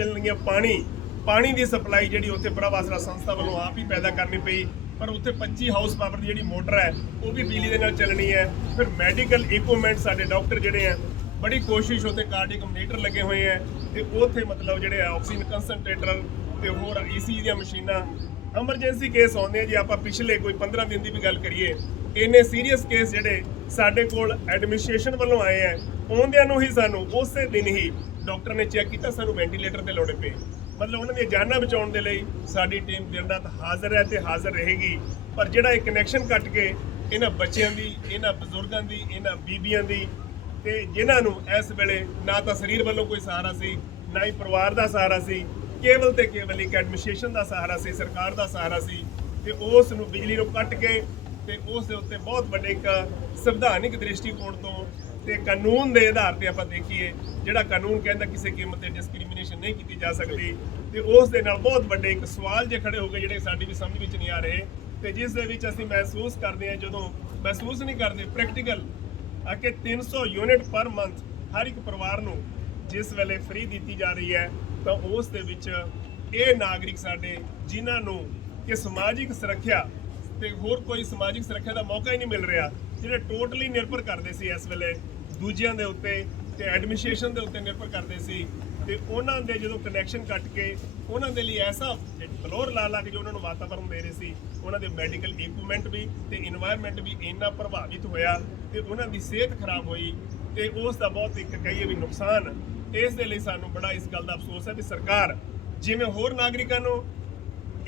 ਚੱਲਣਗੀਆਂ ਪਾਣੀ ਪਾਣੀ ਦੀ ਸਪਲਾਈ ਜਿਹੜੀ ਉੱਥੇ ਪ੍ਰਭ ਸੰਸਥਾ ਵੱਲੋਂ ਆਪ ਹੀ ਪੈਦਾ ਕਰਨੀ ਪਈ, ਪਰ ਉੱਥੇ 25 ਹਾਊਸ ਪਾਵਰ ਦੀ ਜਿਹੜੀ ਮੋਟਰ ਹੈ, ਉਹ ਵੀ ਬਿਜਲੀ ਦੇ ਨਾਲ ਚੱਲਣੀ ਹੈ। ਫਿਰ ਮੈਡੀਕਲ ਇਕਵਿਪਮੈਂਟ ਸਾਡੇ ਡਾਕਟਰ ਜਿਹੜੇ ਆ ਬੜੀ ਕੋਸ਼ਿਸ਼ ਉੱਥੇ ਕਾਰਡਿਕ ਮੀਟਰ ਲੱਗੇ ਹੋਏ ਆ ਤੇ ਉੱਥੇ ਮਤਲਬ ਜਿਹੜੇ ਆ ਆਕਸੀਜਨ ਕਨਸੈਂਟਰੇਟਰ ਤੇ ਹੋਰ ਈਸੀ ਦੀਆਂ ਮਸ਼ੀਨਾਂ। ਐਮਰਜੈਂਸੀ ਕੇਸ ਆਉਂਦੇ ਆ ਜੀ, ਆਪਾਂ ਪਿਛਲੇ ਕੋਈ 15 ਦਿਨ ਦੀ ਵੀ ਗੱਲ ਕਰੀਏ, ਇੰਨੇ ਸੀਰੀਅਸ ਕੇਸ ਜਿਹੜੇ ਸਾਡੇ ਕੋਲ ਐਡਮਿਨਿਸਟ੍ਰੇਸ਼ਨ ਵੱਲੋਂ ਆਏ ਆ ਆਉਂਦਿਆਂ ਨੂੰ ਹੀ ਸਾਨੂੰ ਉਸੇ ਦਿਨ ਹੀ ਡਾਕਟਰ ਨੇ ਚੈੱਕ ਕੀਤਾ, ਸਾਨੂੰ ਵੈਂਟੀਲੇਟਰ ਤੇ ਲੋੜੇ ਪਏ। ਮਤਲਬ ਉਹਨਾਂ ਦੀਆਂ ਜਾਨਾਂ ਬਚਾਉਣ ਦੇ ਲਈ ਸਾਡੀ ਟੀਮ ਦਿਨ ਰਾਤ ਹਾਜ਼ਰ ਹੈ ਤੇ ਹਾਜ਼ਰ ਰਹੇਗੀ। ਪਰ ਜਿਹੜਾ ਇਹ ਕਨੈਕਸ਼ਨ ਕੱਟ ਕੇ ਇਹਨਾਂ ਬੱਚਿਆਂ ਦੀ, ਇਹਨਾਂ ਬਜ਼ੁਰਗਾਂ ਦੀ, ਇਹਨਾਂ ਬੀਬੀਆਂ ਦੀ ਤੇ ਜਿਨ੍ਹਾਂ ਨੂੰ ਇਸ ਵੇਲੇ ਨਾ ਤਾਂ ਸਰੀਰ ਵੱਲੋਂ ਕੋਈ ਸਹਾਰਾ ਸੀ, ਨਾ ਹੀ ਪਰਿਵਾਰ ਦਾ ਸਹਾਰਾ ਸੀ, ਕੇਵਲ ਤੇ ਕੇਵਲ ਇੱਕ ਐਡਮਿਨਿਸਟ੍ਰੇਸ਼ਨ ਦਾ ਸਹਾਰਾ ਸੀ, ਸਰਕਾਰ ਦਾ ਸਹਾਰਾ ਸੀ ਤੇ ਉਸ ਨੂੰ ਬਿਜਲੀ ਨੂੰ ਕੱਟ ਕੇ ਤੇ ਉਸ ਦੇ ਉੱਤੇ ਬਹੁਤ ਵੱਡੇ ਇੱਕ ਸੰਵਿਧਾਨਿਕ ਦ੍ਰਿਸ਼ਟੀਕੋਣ ਤੋਂ ਤੇ ਕਾਨੂੰਨ ਦੇ ਆਧਾਰ ਤੇ ਆਪਾਂ ਦੇਖੀਏ, ਜਿਹੜਾ ਕਾਨੂੰਨ ਕਹਿੰਦਾ ਕਿਸੇ ਕੀਮਤ ਤੇ ਡਿਸਕ੍ਰਿਮੀਨੇਸ਼ਨ ਨਹੀਂ ਕੀਤੀ ਜਾ ਸਕਦੀ, ਤੇ ਉਸ ਦੇ ਨਾਲ ਬਹੁਤ ਵੱਡੇ ਇੱਕ ਸਵਾਲ ਜੇ ਖੜੇ ਹੋ ਗਏ ਜਿਹੜੇ ਸਾਡੀ ਵੀ ਸਮਝ ਵਿੱਚ ਨਹੀਂ ਆ ਰਹੇ, ਤੇ ਜਿਸ ਦੇ ਵਿੱਚ ਅਸੀਂ ਮਹਿਸੂਸ ਕਰਦੇ ਹਾਂ ਜਦੋਂ, ਮਹਿਸੂਸ ਨਹੀਂ ਕਰਦੇ ਪ੍ਰੈਕਟੀਕਲ ਆ ਕਿ 300 ਯੂਨਿਟ ਪਰ ਮੰਥ ਹਰ ਇੱਕ ਪਰਿਵਾਰ ਨੂੰ ਜਿਸ ਵੇਲੇ ਫ੍ਰੀ ਦਿੱਤੀ ਜਾ ਰਹੀ ਹੈ, ਤਾਂ ਉਸ ਦੇ ਵਿੱਚ ਇਹ ਨਾਗਰਿਕ ਸਾਡੇ ਜਿਨ੍ਹਾਂ ਨੂੰ ਕਿ ਸਮਾਜਿਕ ਸੁਰੱਖਿਆ ਤੇ ਹੋਰ ਕੋਈ ਸਮਾਜਿਕ ਸੁਰੱਖਿਆ ਦਾ ਮੌਕਾ ਹੀ ਨਹੀਂ ਮਿਲ ਰਿਹਾ ਜਿਹੜੇ ਟੋਟਲੀ ਨਿਰਭਰ ਕਰਦੇ ਸੀ ਇਸ ਵੇਲੇ ਦੂਜਿਆਂ ਦੇ ਉੱਤੇ ਤੇ ਐਡਮਿਨਿਸਟ੍ਰੇਸ਼ਨ ਦੇ ਉੱਤੇ ਨਿਰਭਰ ਕਰਦੇ ਸੀ ਤੇ ਉਹਨਾਂ ਦੇ ਜਦੋਂ ਕਨੈਕਸ਼ਨ ਕੱਟ ਕੇ ਉਹਨਾਂ ਦੇ ਲਈ ਐਸਾ ਫਲੋਰ ਲਾ ਲਾ ਕੇ ਜੋ ਉਹਨਾਂ ਨੂੰ ਵਾਤਾਵਰਣ ਦੇ ਰਹੇ ਸੀ, ਉਹਨਾਂ ਦੇ ਮੈਡੀਕਲ ਇਕਵਿਪਮੈਂਟ ਵੀ ਤੇ এনवायरमेंट ਵੀ ਇੰਨਾ ਪ੍ਰਭਾਵਿਤ ਹੋਇਆ ਤੇ ਉਹਨਾਂ ਦੀ ਸਿਹਤ ਖਰਾਬ ਹੋਈ ਤੇ ਉਸ ਦਾ ਬਹੁਤ ਇੱਕ ਕਹੀਏ ਵੀ ਨੁਕਸਾਨ ਇਸ ਦੇ ਲਈ ਸਾਨੂੰ ਬੜਾ ਇਸ ਗੱਲ ਦਾ ਅਫਸੋਸ ਹੈ ਵੀ ਸਰਕਾਰ ਜਿਵੇਂ ਹੋਰ ਨਾਗਰਿਕਾਂ ਨੂੰ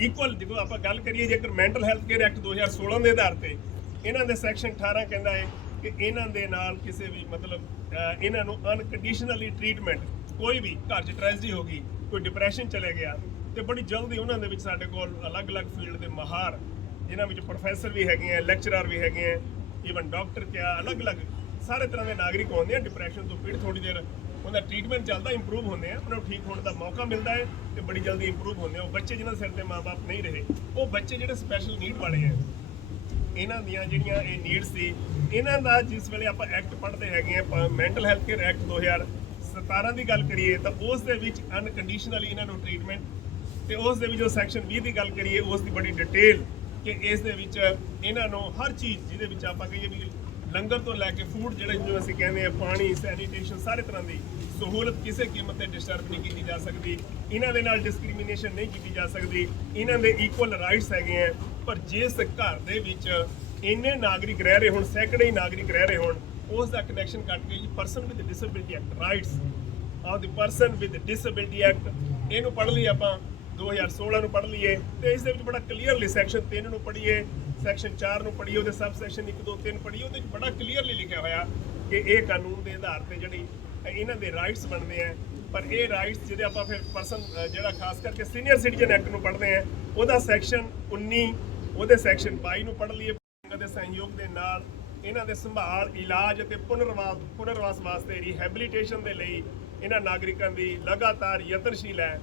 ਇਕੁਅਲ ਜਦੋਂ ਆਪਾਂ ਗੱਲ ਕਰੀਏ ਜੇਕਰ ਮੈਂਟਲ ਹੈਲਥ ਕੇਅਰ ਐਕਟ 2016 ਦੇ ਆਧਾਰ ਤੇ ਇਹਨਾਂ ਦੇ ਸੈਕਸ਼ਨ 18 ਕਹਿੰਦਾ ਹੈ ਕਿ ਇਹਨਾਂ ਦੇ ਨਾਲ ਕਿਸੇ ਵੀ ਮਤਲਬ ਇਹਨਾਂ ਨੂੰ ਅਨਕੰਡੀਸ਼ਨਲੀ ਟ੍ਰੀਟਮੈਂਟ ਕੋਈ ਵੀ ਘਰ 'ਚ ਟ੍ਰੈਜਡੀ ਹੋ ਗਈ, ਕੋਈ ਡਿਪਰੈਸ਼ਨ ਚਲੇ ਗਿਆ ਤੇ ਬੜੀ ਜਲਦੀ ਉਹਨਾਂ ਦੇ ਵਿੱਚ ਸਾਡੇ ਕੋਲ ਅਲੱਗ-ਅਲੱਗ ਫੀਲਡ ਦੇ ਮਹਾਰ ਜਿਨ੍ਹਾਂ ਵਿੱਚ ਪ੍ਰੋਫੈਸਰ ਵੀ ਹੈਗੇ ਆ ਲੈਕਚਰਰ ਵੀ ਹੈਗੇ ਆ ਈਵਨ ਡਾਕਟਰ ਕਿਆ, ਅਲੱਗ-ਅਲੱਗ ਸਾਰੇ ਤਰ੍ਹਾਂ ਦੇ ਨਾਗਰਿਕ ਆਉਂਦੇ ਆ ਡਿਪਰੈਸ਼ਨ ਤੋਂ ਪੀੜ ਥੋੜੀ ਦੇਰ ਉਹਦਾ ਟ੍ਰੀਟਮੈਂਟ ਚੱਲਦਾ ਇੰਪਰੂਵ ਹੁੰਦੇ ਆ, ਉਹਨਾਂ ਨੂੰ ਠੀਕ ਹੋਣ ਦਾ ਮੌਕਾ ਮਿਲਦਾ ਹੈ ਤੇ ਬੜੀ ਜਲਦੀ ਇੰਪਰੂਵ ਹੁੰਦੇ ਆ। ਉਹ ਬੱਚੇ ਜਿਨ੍ਹਾਂ ਦੇ ਸਿਰ ਤੇ ਮਾਪੇ ਨਹੀਂ ਰਹੇ, ਉਹ ਬੱਚੇ ਜਿਹੜੇ ਸਪੈਸ਼ਲ ਨੀਡ ਵਾਲੇ ਆ ਇਹਨਾਂ ਦੀਆਂ ਜਿਹੜੀਆਂ ਇਹ ਨੀਡਸ ਸੀ, ਇਹਨਾਂ ਦਾ ਜਿਸ ਵੇਲੇ ਆਪਾਂ ਐਕਟ ਪੜ੍ਹਦੇ ਹੈਗੇ ਆ ਮੈਂਟਲ ਹੈਲਥ ਕੇਅਰ ਐਕਟ 2017 ਦੀ ਗੱਲ ਕਰੀਏ, ਤਾਂ ਉਸ ਦੇ ਵਿੱਚ ਅਨਕੰਡੀਸ਼ਨਲੀ ਇਹਨਾਂ ਨੂੰ ਟ੍ਰੀਟਮੈਂਟ ਤੇ ਉਸ ਦੇ ਵਿੱਚ ਜੋ ਸੈਕਸ਼ਨ 20 ਦੀ ਗੱਲ ਕਰੀਏ, ਉਸ ਦੀ ਬੜੀ ਡਿਟੇਲ ਕਿ ਇਸ ਦੇ ਵਿੱਚ ਇਹਨਾਂ ਨੂੰ ਹਰ ਚੀਜ਼ ਜਿਹਦੇ ਵਿੱਚ ਆਪਾਂ ਕਹੀਏ ਵੀ ਲੰਗਰ ਤੋਂ ਲੈ ਕੇ ਫੂਡ ਜਿਹੜੇ ਜਿਵੇਂ ਅਸੀਂ ਕਹਿੰਦੇ ਆ ਪਾਣੀ ਸੈਨੀਟੇਸ਼ਨ ਸਾਰੇ ਤਰ੍ਹਾਂ ਦੀ ਸਹੂਲਤ ਕਿਸੇ ਕੀਮਤ ਤੇ ਡਿਸਟਰਬ ਨਹੀਂ ਕੀਤੀ ਜਾ ਸਕਦੀ। ਇਹਨਾਂ ਦੇ ਨਾਲ ਡਿਸਕ੍ਰਿਮੀਨੇਸ਼ਨ ਨਹੀਂ ਕੀਤੀ ਜਾ ਸਕਦੀ। ਇਹਨਾਂ ਦੇ ਇਕੁਅਲ ਰਾਈਟਸ ਹੈਗੇ ਆ। ਪਰ ਜਿਸ ਘਰ ਦੇ ਵਿੱਚ ਇੰਨੇ ਨਾਗਰਿਕ ਰਹਿ ਰਹੇ ਹੋਣ, ਸੈਂਕੜੇ ਹੀ ਨਾਗਰਿਕ ਰਹਿ ਰਹੇ ਹੋਣ ਉਸ ਦਾ connection cut K person with disability act rights of the person with disability act ਇਹਨੂੰ ਪੜ੍ਹ ਲਈ ਆਪਾਂ 2016 ਨੂੰ ਪੜ੍ਹ ਲਈਏ ਤੇ ਇਸ ਦੇ ਵਿੱਚ ਬੜਾ ਕਲੀਅਰਲੀ ਸੈਕਸ਼ਨ 3 ਨੂੰ ਪੜ੍ਹੀਏ ਸੈਕਸ਼ਨ 4 ਨੂੰ ਪੜ੍ਹੀਏ, ਉਹਦੇ ਸਬ ਸੈਕਸ਼ਨ 1 2 3 ਪੜ੍ਹੀਏ, ਉਹਦੇ ਵਿੱਚ ਬੜਾ ਕਲੀਅਰਲੀ ਲਿਖਿਆ ਹੋਇਆ ਕਿ ਇਹ ਕਾਨੂੰਨ ਦੇ ਆਧਾਰ ਤੇ ਜਿਹੜੀ ਇਹਨਾਂ ਦੇ ਰਾਈਟਸ ਬਣਦੇ ਆ। ਪਰ ਇਹ ਰਾਈਟਸ ਜਿਹੜੇ ਆਪਾਂ ਫਿਰ ਪਰਸਨ ਜਿਹੜਾ ਖਾਸ ਕਰਕੇ ਸੀਨੀਅਰ ਸਿਟੀਜ਼ਨ ਐਕਟ ਨੂੰ ਪੜ੍ਹਦੇ ਆ, ਉਹਦਾ ਸੈਕਸ਼ਨ 19 ਉਹਦੇ ਸੈਕਸ਼ਨ 22 ਨੂੰ ਪੜ੍ਹ ਲਈਏ ਦੇ ਸਹਿਯੋਗ ਦੇ ਨਾਲ ਇਹਨਾਂ ਦੇ ਸੰਭਾਲ ਇਲਾਜ ਅਤੇ ਪੁਨਰਵਾਸ ਪੁਨਰਵਾਸ ਵਾਸਤੇ ਰਿਹੈਬਿਲਿਟੇਸ਼ਨ ਦੇ ਲਈ ਇਹਨਾਂ ਨਾਗਰਿਕਾਂ ਦੀ ਲਗਾਤਾਰ ਯਤਨਸ਼ੀਲ ਹੈ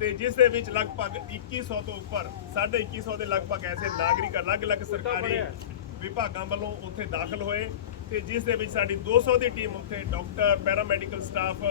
ਤੇ ਜਿਸ ਦੇ ਵਿੱਚ ਲਗਭਗ 2100 ਤੋਂ ਉੱਪਰ 2150 ਦੇ ਲਗਭਗ ਐਸੇ ਨਾਗਰਿਕ ਅਲੱਗ-ਅਲੱਗ ਸਰਕਾਰੀ ਵਿਭਾਗਾਂ ਵੱਲੋਂ ਉੱਥੇ ਦਾਖਲ ਹੋਏ ਤੇ ਜਿਸ ਦੇ ਵਿੱਚ ਸਾਡੀ 200 ਦੀ ਟੀਮ ਉੱਥੇ ਡਾਕਟਰ ਪੈਰਾਮੈਡੀਕਲ ਸਟਾਫ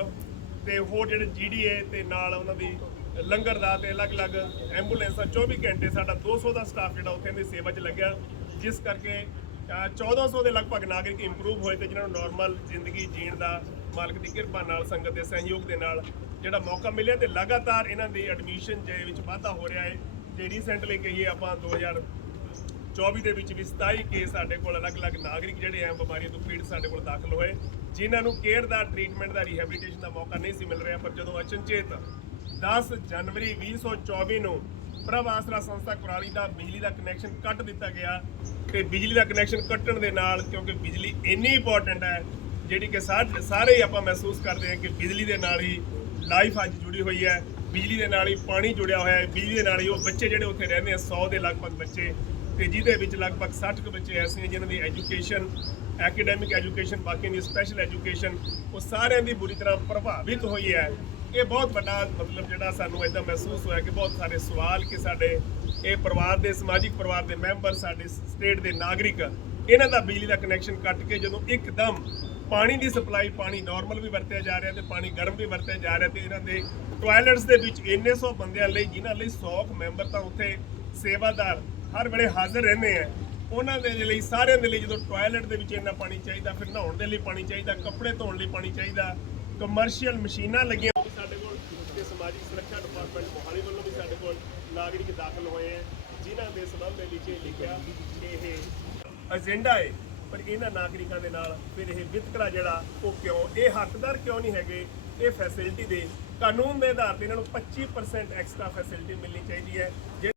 ਤੇ ਹੋਰ ਜਿਹੜੇ ਜੀਡੀਏ ਤੇ ਨਾਲ ਉਹਨਾਂ ਦੀ ਲੰਗਰ ਦਾ ਤੇ ਅਲੱਗ-ਅਲੱਗ ਐਂਬੂਲੈਂਸਾਂ 24 ਘੰਟੇ ਸਾਡਾ 200 ਦਾ ਸਟਾਫ ਜਿਹੜਾ ਉੱਥੇ ਦੀ ਸੇਵਾ 'ਚ ਲੱਗਿਆ। ਜਿਸ ਕਰਕੇ ਅਹ, 1400 ਦੇ ਲਗਭਗ ਨਾਗਰਿਕ ਇੰਪਰੂਵ ਹੋਏ ਤੇ ਜਿਨ੍ਹਾਂ ਨੂੰ ਨਾਰਮਲ ਜ਼ਿੰਦਗੀ ਜੀਣ ਦਾ ਮਾਲਕ ਦੀ ਕਿਰਪਾ ਨਾਲ ਸੰਗਤ ਦੇ ਸਹਿਯੋਗ ਦੇ ਨਾਲ ਜਿਹੜਾ ਮੌਕਾ ਮਿਲਿਆ ਤੇ ਲਗਾਤਾਰ ਇਹਨਾਂ ਦੀ ਐਡਮਿਸ਼ਨ ਦੇ ਵਿੱਚ ਵਾਧਾ ਹੋ ਰਿਹਾ ਹੈ ਤੇ ਰੀਸੈਂਟਲੀ ਕਹੀਏ ਆਪਾਂ 2024 ਦੇ ਵਿੱਚ ਵੀ 27 ਕੇਸ ਸਾਡੇ ਕੋਲ ਅਲੱਗ-ਅਲੱਗ ਨਾਗਰਿਕ ਜਿਹੜੇ ਆ ਬਿਮਾਰੀਆਂ ਤੋਂ ਪੀੜਤ ਸਾਡੇ ਕੋਲ ਦਾਖਲ ਹੋਏ ਜਿਨ੍ਹਾਂ ਨੂੰ ਕੇਅਰ ਦਾ ਟ੍ਰੀਟਮੈਂਟ ਦਾ ਰਿਹੈਬਿਲਿਟੇਸ਼ਨ ਦਾ ਮੌਕਾ ਨਹੀਂ ਸੀ ਮਿਲ ਰਿਹਾ ਪਰ ਜਦੋਂ ਅਚਨਚੇਤ 10 ਜਨਵਰੀ 2024 ਨੂੰ ਪ੍ਰਭ ਆਸਰਾ ਸੰਸਥਾ ਕੁਰਾਲੀ ਦਾ ਬਿਜਲੀ ਦਾ ਕਨੈਕਸ਼ਨ ਕੱਟ ਦਿੱਤਾ ਗਿਆ ਤੇ ਬਿਜਲੀ ਦਾ ਕਨੈਕਸ਼ਨ ਕੱਟਣ ਦੇ ਨਾਲ ਕਿਉਂਕਿ ਬਿਜਲੀ ਇੰਨੀ ਇੰਪੋਰਟੈਂਟ ਹੈ, ਜਿਹੜੀ ਕਿ ਸਾ- ਸਾਰੇ ਹੀ ਆਪਾਂ ਮਹਿਸੂਸ ਕਰਦੇ ਹਾਂ ਕਿ ਬਿਜਲੀ ਦੇ ਨਾਲ ਹੀ ਲਾਈਫ ਅੱਜ ਜੁੜੀ ਹੋਈ ਹੈ, ਬਿਜਲੀ ਦੇ ਨਾਲ ਹੀ ਪਾਣੀ ਜੁੜਿਆ ਹੋਇਆ ਹੈ, ਬਿਜਲੀ ਦੇ ਨਾਲ ਹੀ ਉਹ ਬੱਚੇ ਜਿਹੜੇ ਉੱਥੇ ਰਹਿੰਦੇ ਆ 100 ਦੇ ਲਗਭਗ ਬੱਚੇ ਤੇ ਜਿਹਦੇ ਵਿੱਚ ਲਗਭਗ 60 ਕੁ ਬੱਚੇ ਐਸੇ ਨੇ ਜਿਨ੍ਹਾਂ ਦੀ ਐਜੂਕੇਸ਼ਨ ਐਕੈਡੈਮਿਕ ਐਜੂਕੇਸ਼ਨ ਬਾਕੀ ਦੀ ਸਪੈਸ਼ਲ ਐਜੂਕੇਸ਼ਨ ਉਹ ਸਾਰਿਆਂ ਦੀ ਬੁਰੀ ਤਰ੍ਹਾਂ ਪ੍ਰਭਾਵਿਤ ਹੋਈ ਹੈ। ਇਹ ਬਹੁਤ ਵੱਡਾ ਮਤਲਬ ਜਿਹੜਾ ਸਾਨੂੰ ਇਦਾਂ ਮਹਿਸੂਸ ਹੋਇਆ ਕਿ ਬਹੁਤ ਸਾਰੇ ਸਵਾਲ ਕਿ ਸਾਡੇ ਇਹ ਪਰਿਵਾਰ ਦੇ, ਸਮਾਜਿਕ ਪਰਿਵਾਰ ਦੇ ਮੈਂਬਰ, ਸਾਡੇ ਸਟੇਟ ਦੇ ਨਾਗਰਿਕ, ਇਹਨਾਂ ਦਾ ਬਿਜਲੀ ਦਾ ਕਨੈਕਸ਼ਨ ਕੱਟ ਕੇ ਜਦੋਂ ਇੱਕਦਮ ਪਾਣੀ ਦੀ ਸਪਲਾਈ ਪਾਣੀ ਨਾਰਮਲ ਵੀ ਵਰਤਿਆ ਜਾ ਰਿਹਾ ਤੇ ਪਾਣੀ ਗਰਮ ਵੀ ਵਰਤਿਆ ਜਾ ਰਿਹਾ ਤੇ ਇਹਨਾਂ ਦੇ ਟਾਇਲਟਸ ਦੇ ਵਿੱਚ ਇੰਨੇ ਸੌ ਬੰਦਿਆਂ ਲਈ, ਜਿਨ੍ਹਾਂ ਲਈ 100 ਮੈਂਬਰ ਤਾਂ ਉੱਥੇ ਸੇਵਾਦਾਰ ਹਰ ਵੇਲੇ ਹਾਜ਼ਰ ਰਹਿੰਦੇ ਆ, ਉਹਨਾਂ ਦੇ ਲਈ, ਸਾਰਿਆਂ ਦੇ ਲਈ ਜਦੋਂ ਟਾਇਲਟ ਦੇ ਵਿੱਚ ਇੰਨਾ ਪਾਣੀ ਚਾਹੀਦਾ, ਫਿਰ ਨਹਾਉਣ ਦੇ ਲਈ ਪਾਣੀ ਚਾਹੀਦਾ, ਕੱਪੜੇ ਧੋਣ ਲਈ ਪਾਣੀ ਚਾਹੀਦਾ ਕਮਰਸ਼ੀਅਲ ਮਸ਼ੀਨਾਂ ਲੱਗੀਆਂ ਤੇ ਸੁਰੱਖਿਆ ਡਿਪਾਰਟਮੈਂਟ ਮੋਹਾਲੀ ਵੱਲੋਂ ਵੀ ਸਾਡੇ ਕੋਲ ਨਾਗਰਿਕ ਦਾਖਲ ਹੋਏ ਹੈ, ਜਿਨ੍ਹਾਂ ਦੇ ਸਬੰਧ ਦੇ ਵਿੱਚ ਇਹ ਲਿਖਿਆ ਕਿ ਇਹ ਏਜੰਡਾ ਹੈ, ਪਰ ਇਹਨਾਂ ਨਾਗਰਿਕਾਂ ਦੇ ਨਾਲ ਫਿਰ ਇਹ ਵਿਤਕਰਾ ਜਿਹੜਾ ਉਹ ਕਿਉਂ, ਇਹ ਹੱਕਦਾਰ ਕਿਉਂ ਨਹੀਂ ਹੈਗੇ? ਇਹ ਫੈਸਿਲਿਟੀ ਦੇ ਕਾਨੂੰਨ ਦੇ ਆਧਾਰ ਤੇ ਇਹਨਾਂ ਨੂੰ 25% ਐਕਸਟਰਾ ਫੈਸਿਲਿਟੀ ਮਿਲਣੀ ਚਾਹੀਦੀ ਹੈ ਜੇ